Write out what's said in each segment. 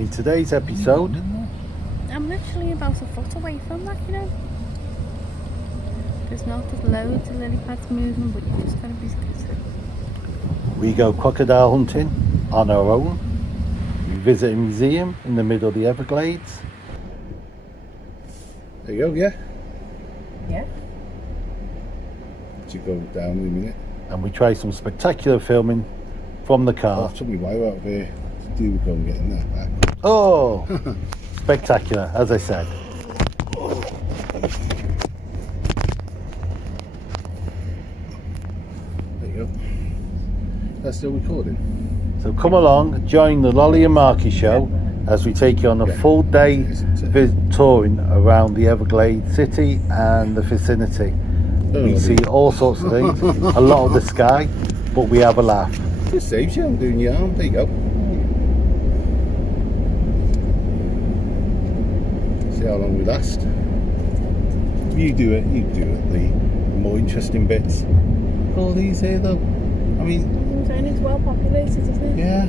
In today's episode, I'm literally about a foot away from that, you know. There's loads of lily pads moving, but you just gotta be considerate. we go crocodile hunting on our own. We visit a museum in the middle of the Everglades. There you go, yeah? Yeah. To go down in a minute. And we try some spectacular filming from the car. Took me way out of here to do with going getting that back. Oh, spectacular, as I said. There you go. That's still recording. So come along, join the Lollie Markie Show as we take you on a full day touring around the Everglades city and the vicinity. We see all sorts of things, a lot of the sky, but we have a laugh. Just saves you, I'm doing your arm. There you go. See how long we last. You do it, the more interesting bits. All these here though. I mean, It's well populated, isn't it? yeah. I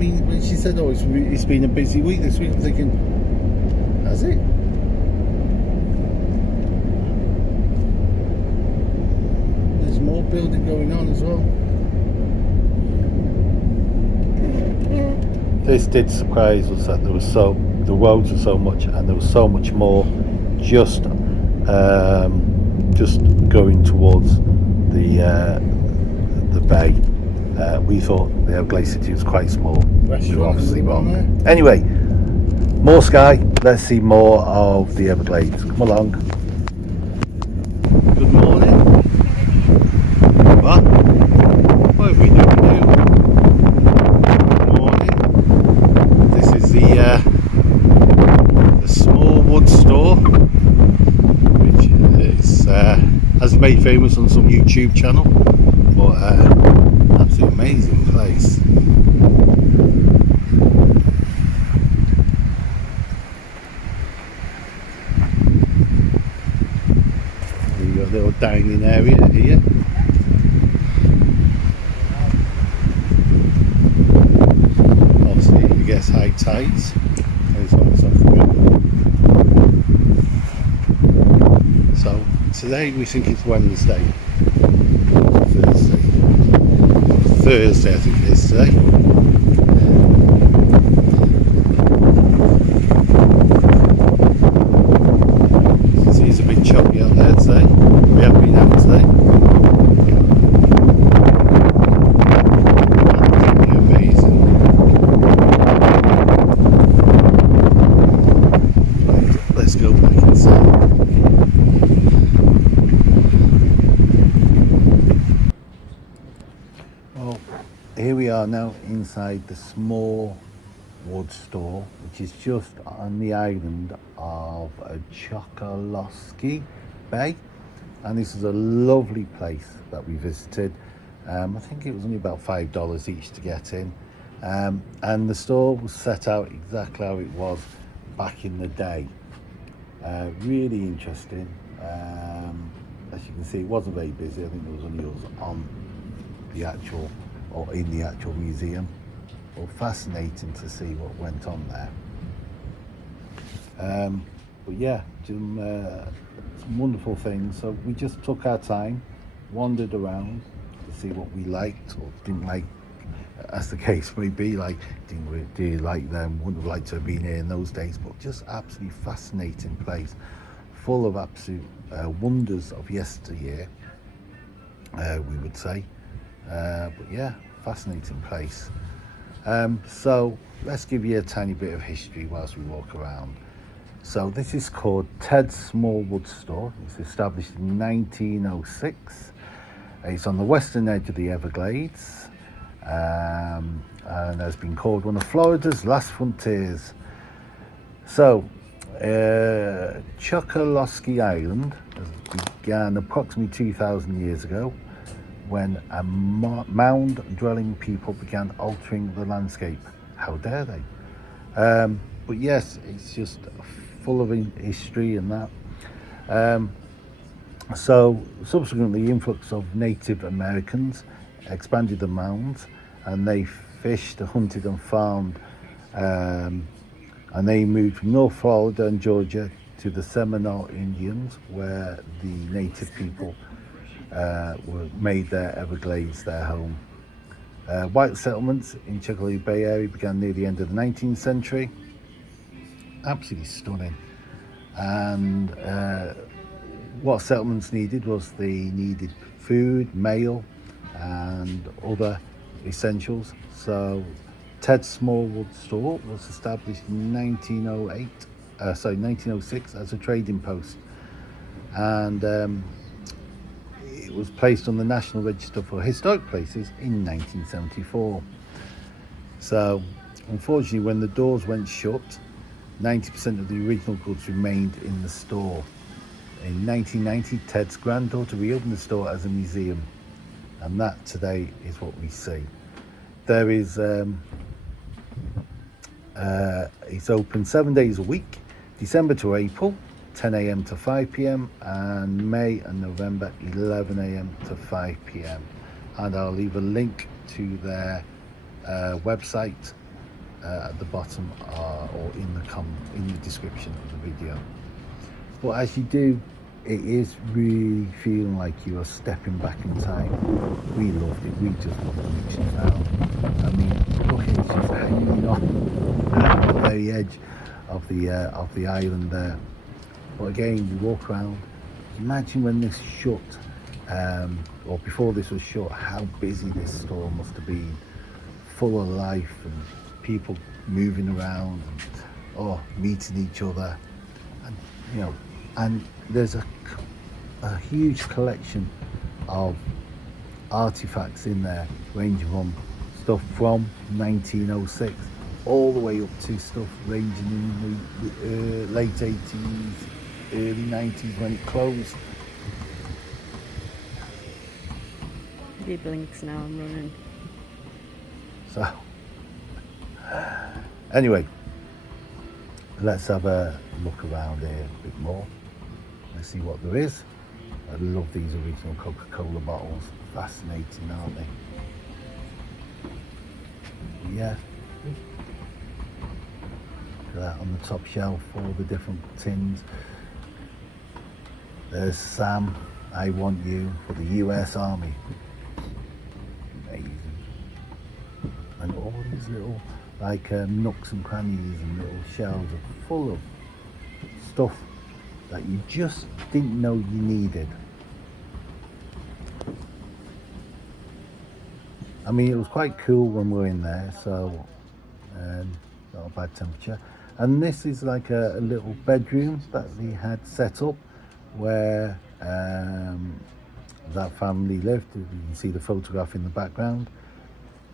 mean, when she said, oh, it's been a busy week this week, I'm thinking, has it? There's more building going on as well. This did surprise us that the roads were so much, and there was so much more just going towards the bay. We thought the Everglades city was quite small. We were obviously wrong. Anyway, more sky. Let's see more of the Everglades. Come along. Good morning. What? What have we doing now? Morning. This is the Smallwood Store, which is has made famous on some YouTube channel, but absolutely amazing place. We've got a little dining area here. Obviously, it gets high tides. There's one that's off the river. So today we think it's Wednesday. Thursday I think it is today. You can see it's a bit choppy out there today. We haven't been out today. Absolutely amazing. Right, let's go back inside. Well, here we are now inside the Smallwood Store, which is just on the island of Miccosukee Bay, and this is a lovely place that we visited. I think it was only about $5 each to get in, and the store was set out exactly how it was back in the day. Really interesting. As you can see, it wasn't very busy. I think there was only us on the actual, or in the actual museum. Well, fascinating to see what went on there. But yeah, some wonderful things. So we just took our time, wandered around to see what we liked or didn't like, as the case may be. Like, do you like them? Wouldn't have liked to have been here in those days, but just absolutely fascinating place, full of absolute wonders of yesteryear, we would say. But yeah, fascinating place. So let's give you a tiny bit of history whilst we walk around. So this is called Ted's Smallwood Store. It's established in 1906. It's on the western edge of the Everglades, and has been called one of Florida's last frontiers. So Miccosukee Island began approximately 2,000 years ago, when a mound-dwelling people began altering the landscape. How dare they? But yes, it's just full of history and that. So subsequently, the influx of Native Americans expanded the mounds, and they fished, hunted and farmed and they moved from North Florida and Georgia to the Seminole Indians, where the native people made their Everglades their home. White settlements in Chesapeake Bay area began near the end of the 19th century. Absolutely stunning. And what settlements needed was they needed food, mail, and other essentials. So Ted Smallwood Store was established in 1906 as a trading post, and it was placed on the National Register for Historic Places in 1974. So unfortunately, when the doors went shut, 90% of the original goods remained in the store. In 1990, Ted's granddaughter reopened the store as a museum, and that today is what we see. There is it's open 7 days a week, December to April, 10 a.m. to 5 p.m, and May and November, 11 a.m. to 5 p.m. And I'll leave a link to their website at the bottom or in the description of the video. But as you do, it is really feeling like you are stepping back in time. We loved it. We just loved reaching out. I mean, look, it's just hanging on at the very edge of the island there. But again, you walk around. Imagine when this shut, or before this was shut, how busy this store must have been, full of life and people moving around and meeting each other, and and there's a huge collection of artifacts in there, ranging from stuff from 1906 all the way up to stuff ranging in the late 80s, early 90s when it closed. He blinks now, I'm running. So anyway, let's have a look around here a bit more. Let's see what there is. I love these original Coca-Cola bottles. Fascinating, aren't they? Yeah. Look at that on the top shelf, all the different tins. There's Sam, I Want You for the US Army. Amazing. And all these little nooks and crannies and little shelves are full of stuff that you just didn't know you needed. I mean, it was quite cool when we were in there, so not a bad temperature. And this is like a little bedroom that they had set up where that family lived. You can see the photograph in the background.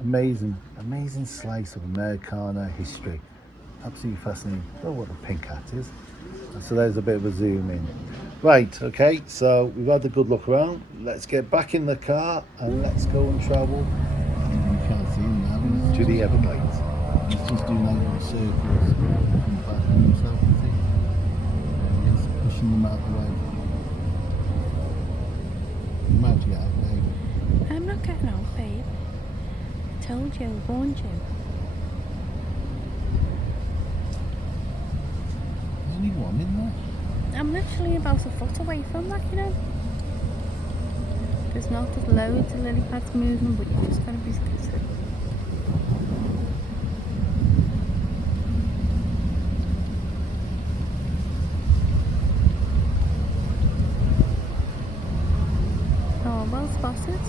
Amazing slice of Americana history. Absolutely fascinating. Oh, what the pink hat is. So there's a bit of a zoom in. Right, okay, so we've had a good look around. Let's get back in the car and let's go and travel to the Everglades. He's just doing like little circles in the back of himself, you see? There he is, pushing them out the way. You might have to get out, babe. I'm not getting out, babe. Told you, warned you. There's only one in there. I'm literally about a foot away from that, There's not just loads of lily pads moving, but you just gotta be considerate. Oh, well spotted.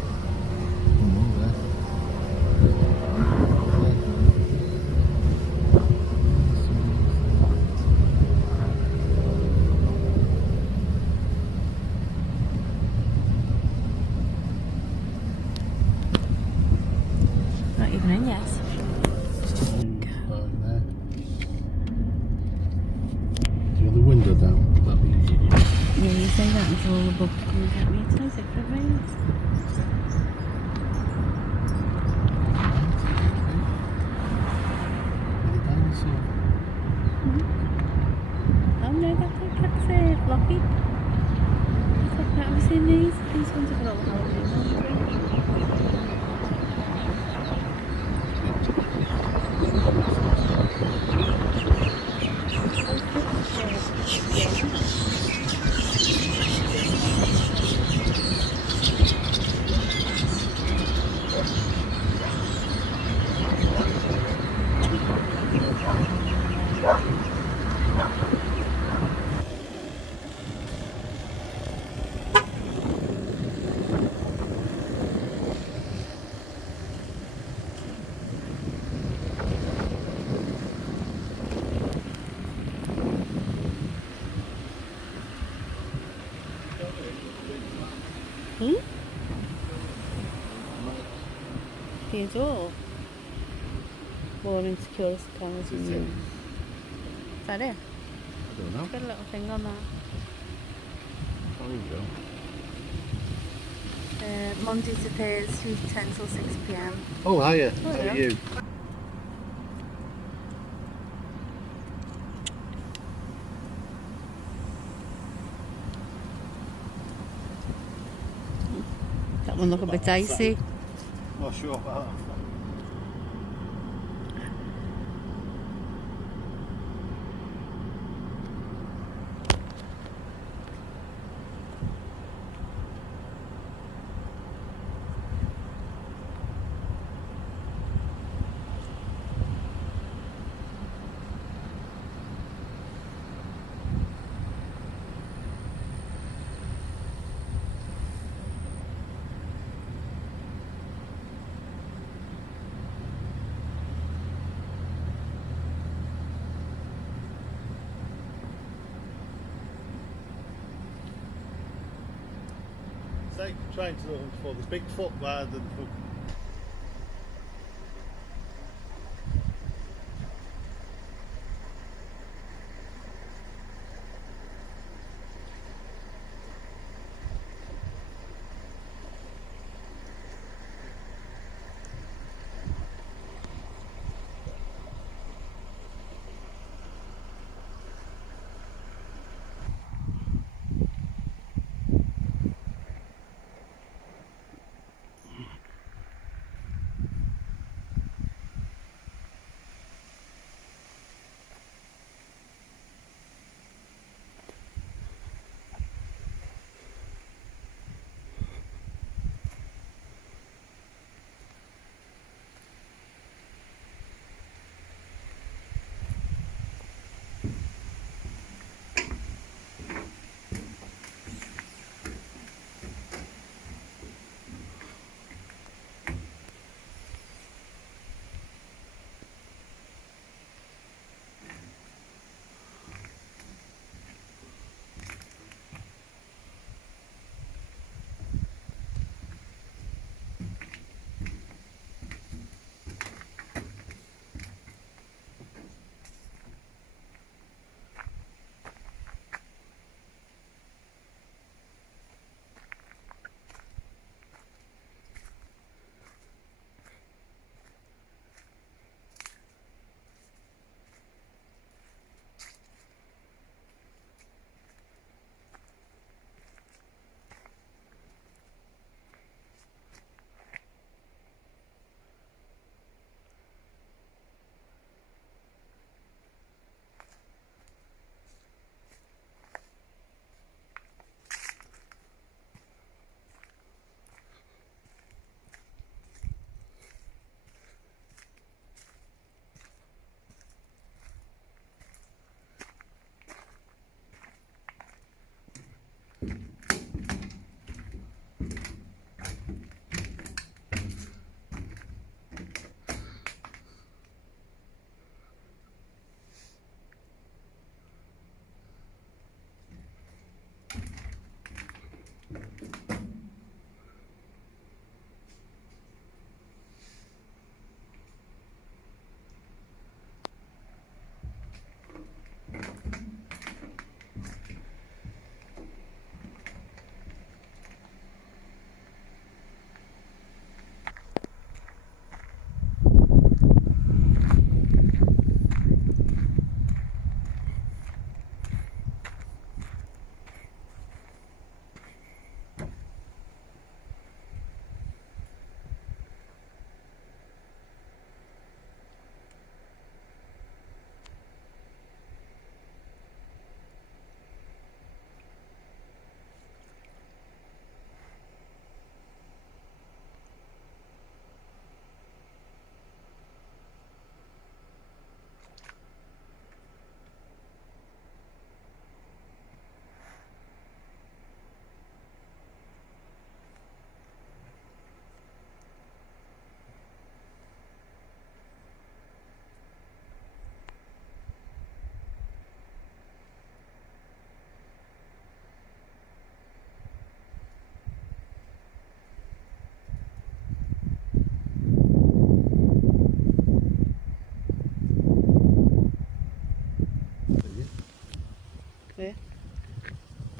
Not even in, yes. Do you have the window down? That'd be easy. Yeah, you say that until all the bugs come and get me. It's no different, right? Oh no, that's floppy. Have you seen these? These ones have got all the Halloween ones. huge or more insecure cars. Is it? Is that it? I don't know. Got a little thing on that. Oh, there we go. Monday to Thursday, 10 till 6 p.m. Oh, hiya. Oh, How yeah. are you? That one look a bit dicey. Not sure about that. It's like trying to look for this Bigfoot rather than for.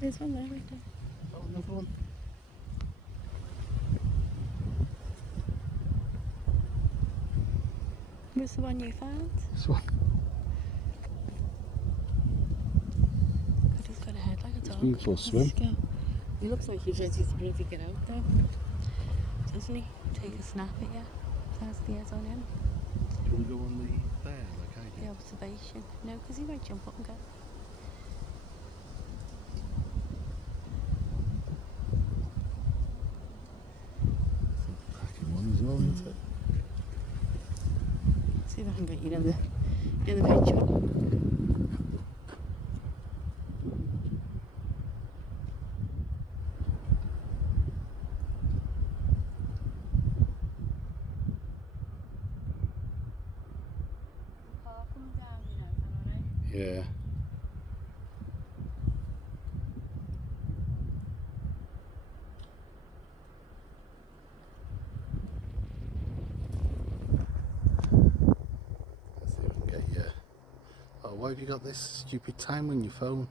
There's one there, right there. Oh, another one. Where's the one you found? This one. God, he's got a head like a dog. Beautiful Let's swim. go. He looks like he's ready to get out though. Doesn't he? Take a snap at you. Has the head on him. Do you want to go on the there like I The observation. No, because he might jump up and go. Cracking one as well, isn't it? See if I can get you in the picture. Yeah. Let's see if we can get you. Oh, why have you got this stupid time on your phone?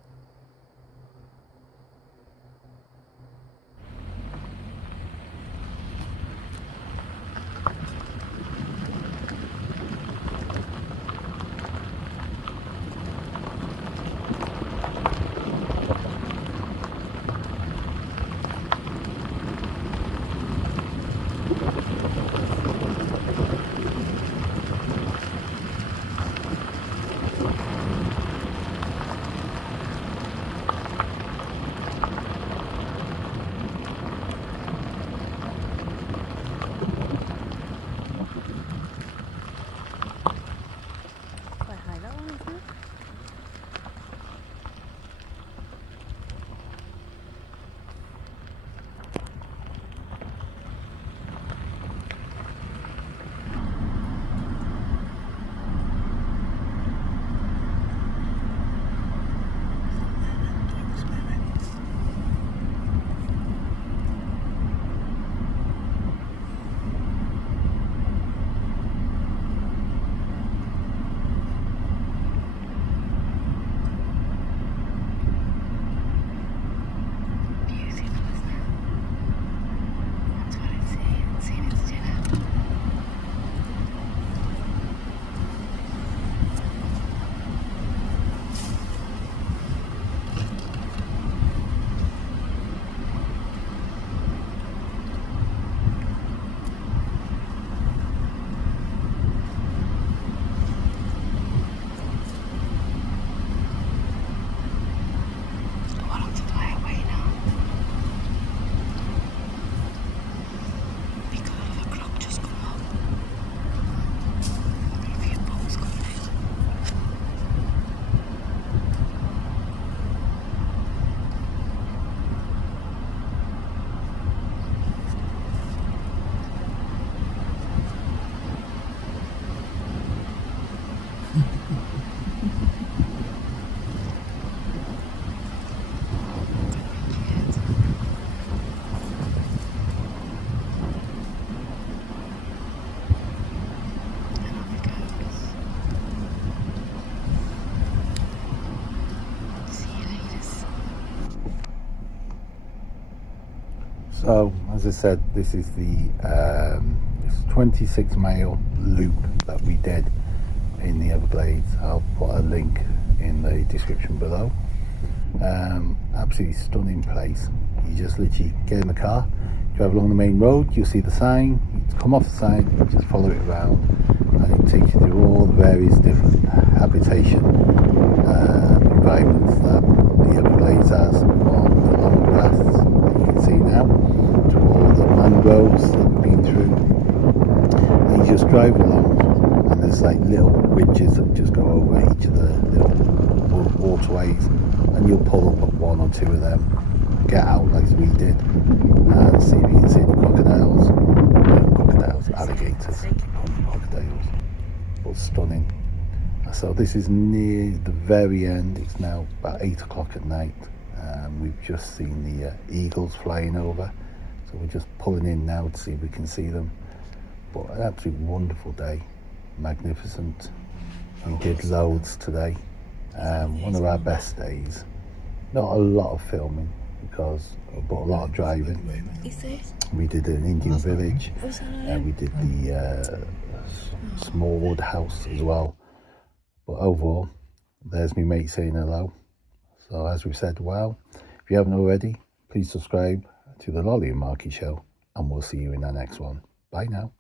Quite high that one, isn't it? So, as I said, this is the 26-mile loop that we did in the Everglades. I'll put a link in the description below. Absolutely stunning place. You just literally get in the car, drive along the main road, you'll see the sign, you come off the sign, you just follow it around, and it takes you through all the various different habitation environments that the Everglades has, from the long grass that you can see now to all the mangroves that we've been through. And you just drive along, and there's like little bridges that just go over each of the little waterways, and you'll pull up at one or two of them, get out like we did, and see if you can see the alligators, crocodiles. But stunning. So this is near the very end. It's now about 8 o'clock at night. We've just seen the eagles flying over, so we're just pulling in now to see if we can see them. But an absolutely wonderful day, magnificent. We did loads today. One of our best days. Not a lot of filming because, but a lot of driving. Is this? We did an Indian village, Was that and we did the Smallwood house as well. But overall, there's me mate saying hello. So as we said, well, if you haven't already, please subscribe to the Lollie Markie Show, and we'll see you in our next one. Bye now.